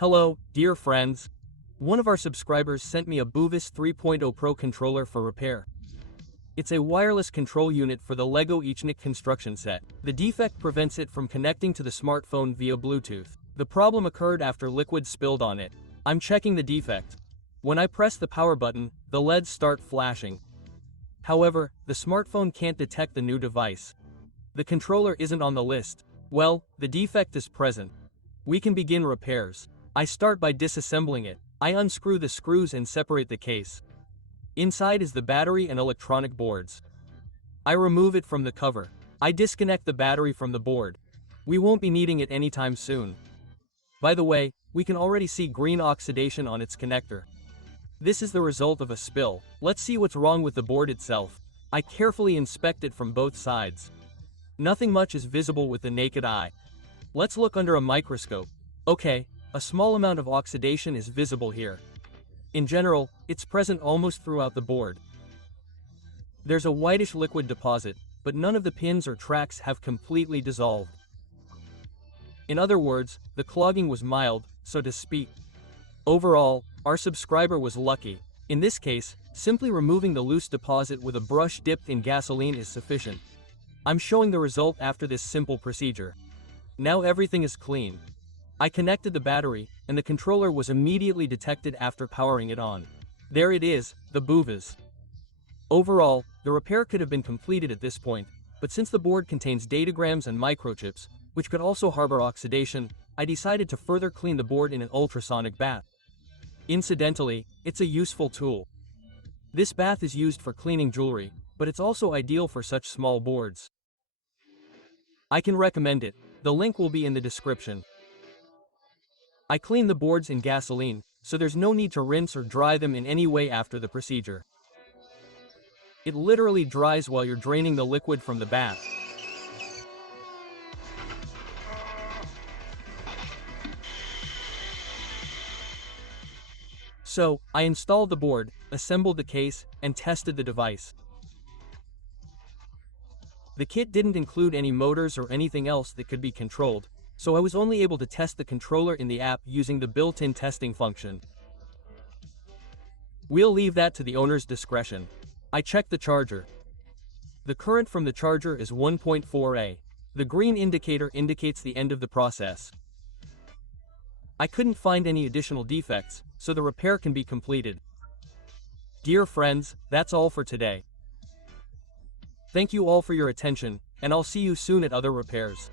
Hello, dear friends. One of our subscribers sent me a BuWizz 3.0 Pro controller for repair. It's a wireless control unit for the LEGO Technic construction set. The defect prevents it from connecting to the smartphone via Bluetooth. The problem occurred after liquid spilled on it. I'm checking the defect. When I press the power button, the LEDs start flashing. However, the smartphone can't detect the new device. The controller isn't on the list. Well, the defect is present. We can begin repairs. I start by disassembling it. I unscrew the screws and separate the case. Inside is the battery and electronic boards. I remove it from the cover. I disconnect the battery from the board. We won't be needing it anytime soon. By the way, we can already see green oxidation on its connector. This is the result of a spill. Let's see what's wrong with the board itself. I carefully inspect it from both sides. Nothing much is visible with the naked eye. Let's look under a microscope. Okay, a small amount of oxidation is visible here. In general, it's present almost throughout the board. There's a whitish liquid deposit, but none of the pins or tracks have completely dissolved. In other words, the clogging was mild, so to speak. Overall, our subscriber was lucky. In this case, simply removing the loose deposit with a brush dipped in gasoline is sufficient. I'm showing the result after this simple procedure. Now everything is clean. I connected the battery, and the controller was immediately detected after powering it on. There it is, the BuWizz. Overall, the repair could have been completed at this point, but since the board contains datagrams and microchips, which could also harbor oxidation, I decided to further clean the board in an ultrasonic bath. Incidentally, it's a useful tool. This bath is used for cleaning jewelry, but it's also ideal for such small boards. I can recommend it. The link will be in the description. I clean the boards in gasoline, so there's no need to rinse or dry them in any way after the procedure. It literally dries while you're draining the liquid from the bath. So, I installed the board, assembled the case, and tested the device. The kit didn't include any motors or anything else that could be controlled, so I was only able to test the controller in the app using the built-in testing function. We'll leave that to the owner's discretion. I checked the charger. The current from the charger is 1.4A. The green indicator indicates the end of the process. I couldn't find any additional defects, so the repair can be completed. Dear friends, that's all for today. Thank you all for your attention, and I'll see you soon at other repairs.